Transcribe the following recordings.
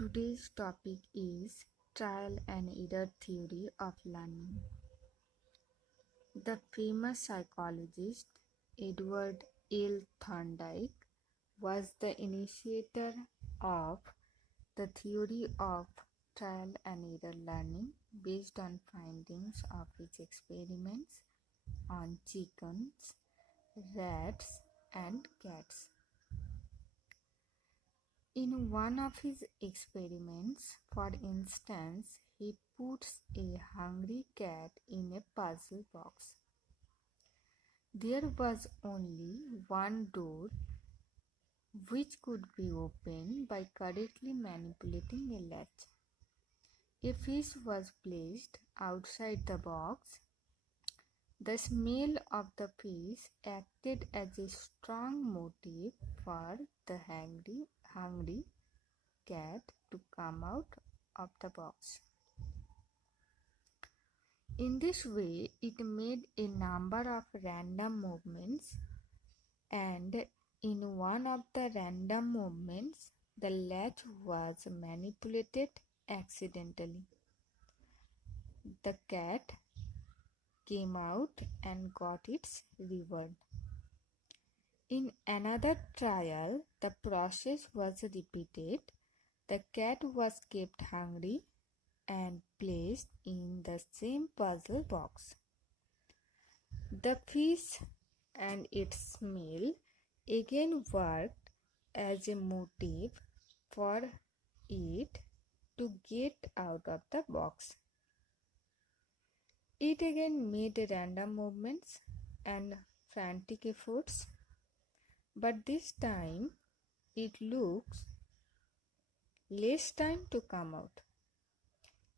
Today's topic is trial and error theory of learning. The famous psychologist Edward L. Thorndike was the initiator of the theory of trial and error learning based on findings of his experiments on chickens, rats, and cats. In one of his experiments, for instance, he puts a hungry cat in a puzzle box. There was only one door which could be opened by correctly manipulating a latch. A fish was placed outside the box. The smell of the fish acted as a strong motive for the hungry cat to come out of the box. In this way, it made a number of random movements, and in one of the random movements, the latch was manipulated accidentally. The cat came out and got its reward. In another trial, the process was repeated. The cat was kept hungry and placed in the same puzzle box. The fish and its smell again worked as a motive for it to get out of the box. It again made random movements and frantic efforts, but this time it looks less time to come out.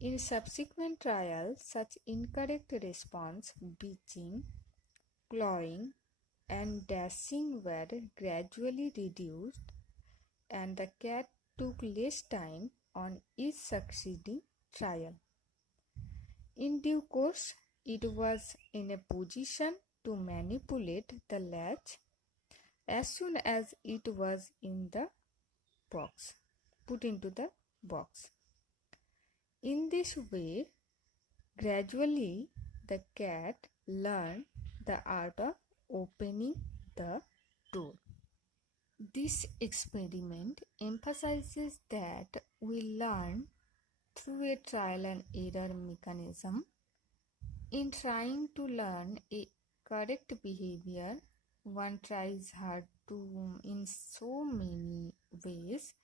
In subsequent trials, such incorrect response, bitching, clawing, and dashing were gradually reduced, and the cat took less time on each succeeding trial. In due course, it was in a position to manipulate the latch as soon as it was in the box, put into the box. In this way, gradually the cat learned the art of opening the door. This experiment emphasizes that we learn through a trial and error mechanism. In trying to learn a correct behavior, one tries hard in so many ways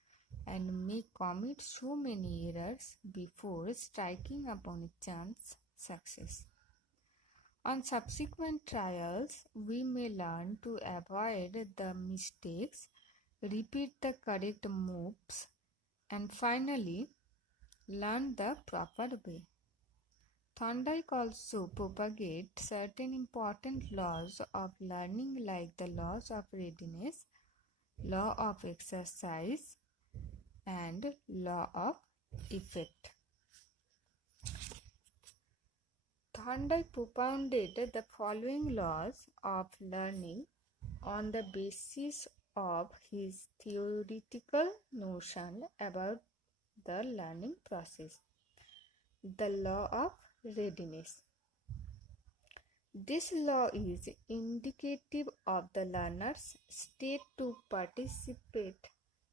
and may commit so many errors before striking upon a chance success. On subsequent trials, we may learn to avoid the mistakes, repeat the correct moves, and finally learn the proper way. Thorndike also propagates certain important laws of learning like the laws of readiness, law of exercise, and law of effect. Thorndike propounded the following laws of learning on the basis of his theoretical notion about the learning process. The law of readiness. This law is indicative of the learner's state to participate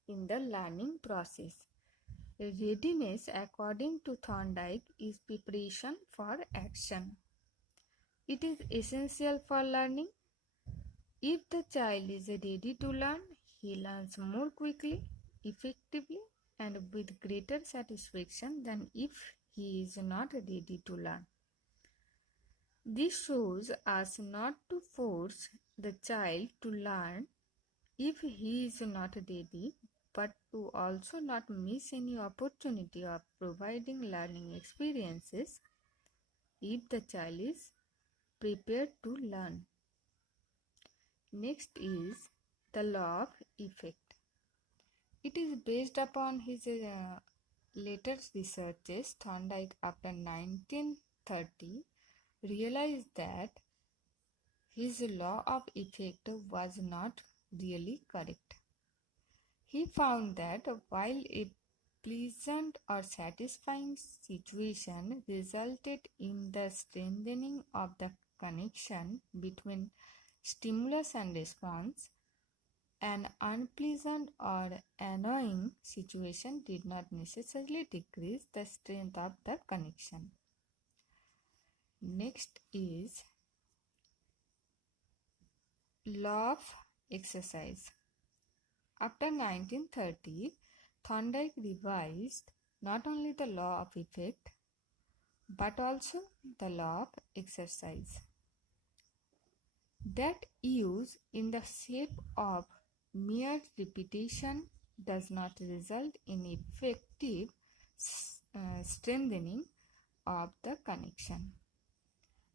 in the learning process. Readiness, according to Thorndike, is preparation for action. It is essential for learning. If the child is ready to learn, he learns more quickly, effectively, and with greater satisfaction than if he is not ready to learn. This shows us not to force the child to learn if he is not ready, but to also not miss any opportunity of providing learning experiences if the child is prepared to learn. Next is the law of effect. It is based upon his later researches. Thorndike, after 1930, realized that his law of effect was not really correct. He found that while a pleasant or satisfying situation resulted in the strengthening of the connection between stimulus and response. An unpleasant or annoying situation did not necessarily decrease the strength of the connection. Next is law of exercise. After 1930, Thorndike revised not only the law of effect but also the law of exercise. That use in the shape of mere repetition does not result in effective strengthening of the connection.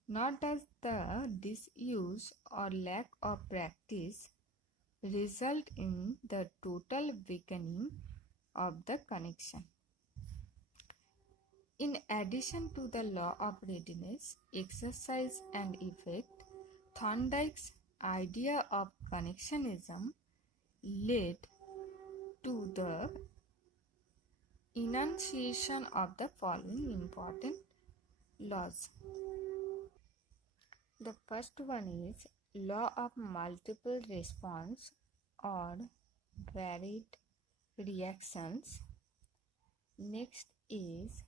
Nor does the disuse or lack of practice result in the total weakening of the connection. In addition to the law of readiness, exercise and effect, Thorndike's idea of connectionism led to the enunciation of the following important laws. The first one is law of multiple response or varied reactions. Next is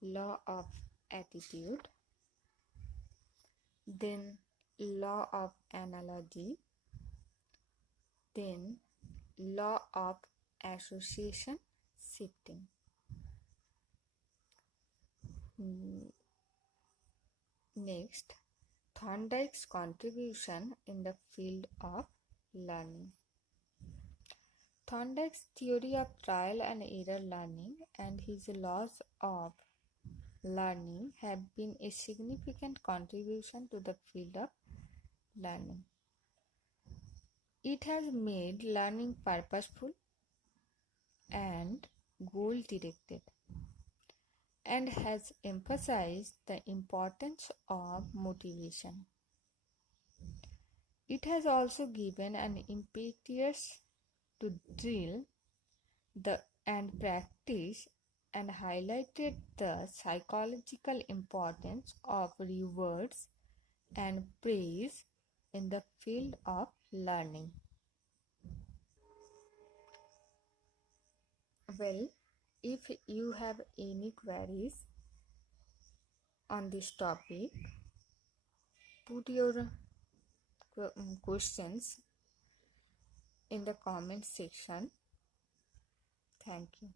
law of attitude, then law of analogy, then law of association shifting. Next, Thorndike's contribution in the field of learning. Thorndike's theory of trial and error learning and his laws of learning have been a significant contribution to the field of learning. It has made learning purposeful and goal-directed and has emphasized the importance of motivation. It has also given an impetus to drill and practice and highlighted the psychological importance of rewards and praise in the field of learning. Well, if you have any queries on this topic, put your questions in the comment section. Thank you.